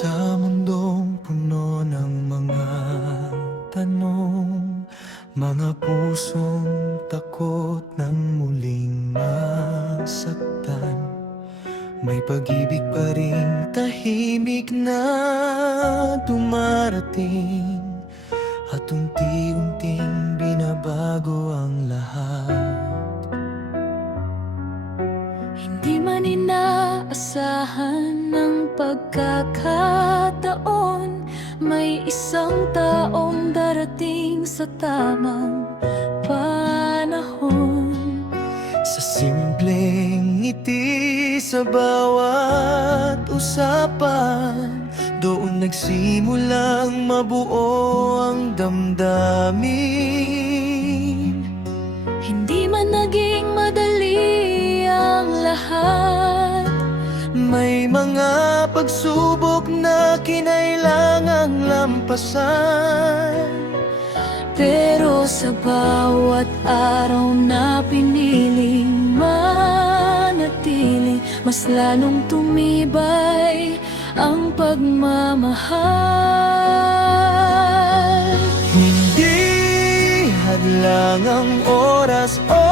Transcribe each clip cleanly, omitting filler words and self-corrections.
Sa mundong puno ng mga tanong, mga pusong takot ng muling masaktan, may pag-ibig pa rin tahimik na dumarating, at unti-unting binabago ang lahat. Hindi man inaasahan ng pagkakataon, may isang taong darating sa tamang panahon. Sa simpleng ngiti sa bawat usapan, doon nagsimulang mabuo ang damdamin. Hindi man naging madali ang lahat, May mga pagsubok na kinailangang lampasan, pero sa bawat araw na piniling manatili, mas lalong tumibay ang pagmamahal. hindi hadlang ang oras o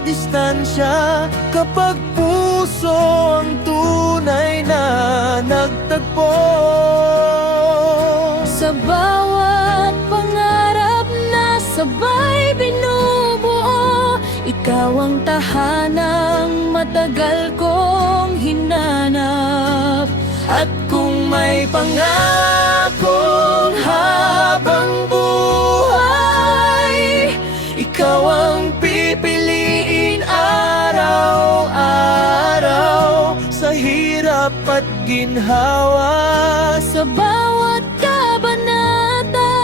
distansya, kapag puso ang tunay na nagtagpo. Sa bawat pangarap na sabay binubuo, ikaw ang tahanang matagal kong hinanap. At kung may pangakong habang buhay, ikaw ang pipiliin araw-araw, sa hirap at ginhawa. Sa bawat kabanata,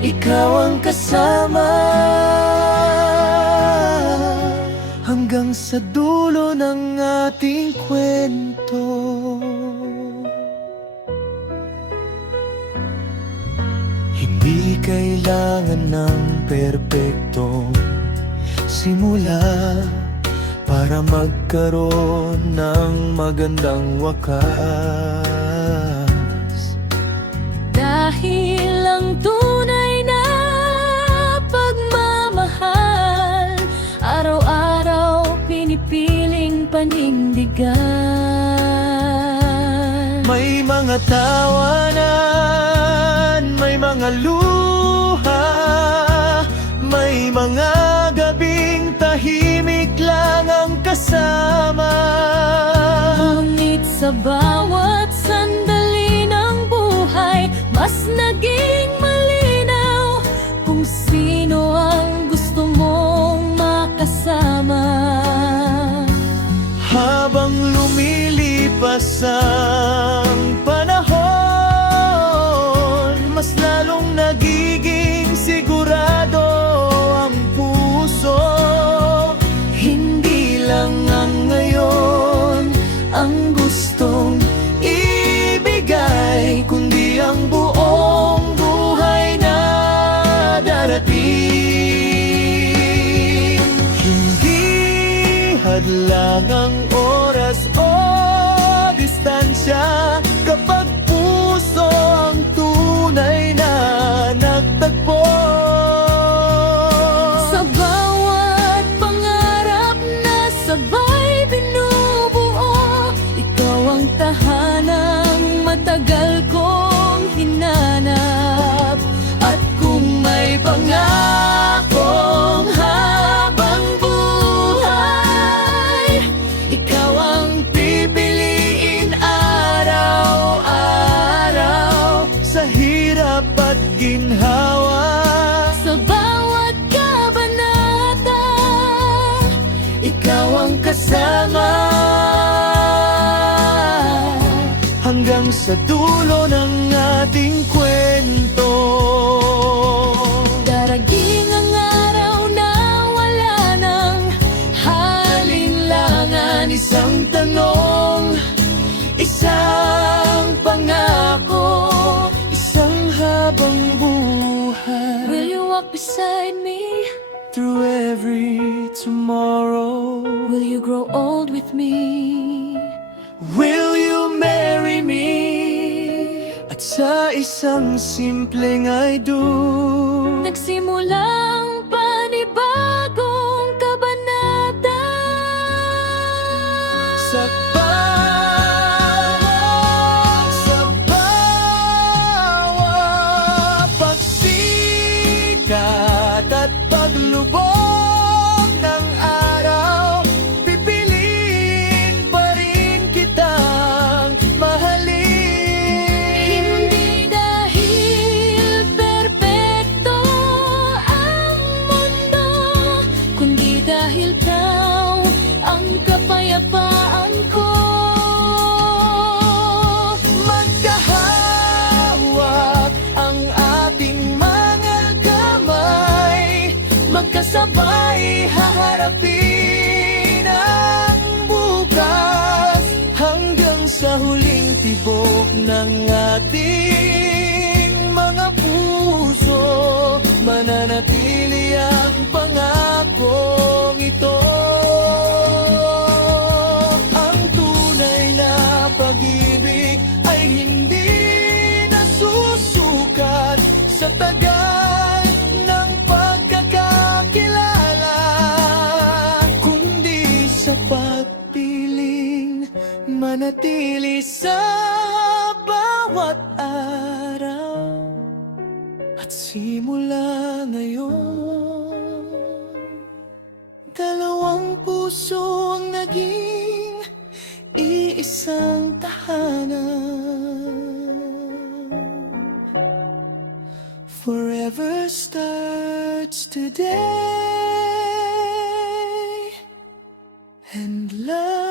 Ikaw ang kasama, hanggang sa dulo ng ating kwento. Hindi kailangan ng perpektong simula para magkaroon ng magandang wakas. dahil ang tunay na pagmamahal, araw-araw pinipiling panindigan. May mga tawanan, may mga luha, may mga gabing tahimik lang ang kasama. Ngunit sa bawat sandali ng buhay, mas naging malinaw kung sino ang gusto mong makasama. Habang lumilipas ang panahon, mas lalong nagiging sigurado ang puso. Hindi lang ang ngayon ang gustong ibigay, kundi ang buong buhay na darating. Hindi hadlang ang oras o distansya, kapag puso ang tunay na nagtagpo. Sa bawat pangarap na sabay binubuo, ikaw ang tahanang matagal kong hinanap. At kung may pangakong habang buhay, ikaw ang pipiliin araw-araw, sa hirap at ginhawa. Sa bawat kabanata, Ikaw ang kasama, hanggang sa dulo ng ating kwento. daraging ang araw na wala ng halinlangan. Isang tanong, isang pangako, isang habang buhay. Will you walk beside me? Through every tomorrow, Will you grow old with me? will you marry me? Sa isang simpleng I do. Nagsimulang panibagong kabanata. Sa bawat pagsikat at paglubog ng araw, pipiliin pa rin kitang mahalin. Hindi dahil perpekto ang mundo, kundi dahil ikaw ang kapayapaan ko. Magkahawak ang ating mga kamay, magkasabay haharapin ang bukas, hanggang sa huling tibok ng ating mga puso. Mananatili ang pangakong ito. Ang tunay na pag-ibig ay hindi nasusukat sa tagal ng pagkakakilala, kundi sa pagpiling manatili sa bawat araw. At simula ngayon, dalawang puso ang naging iisang tahanan. Forever starts today, and love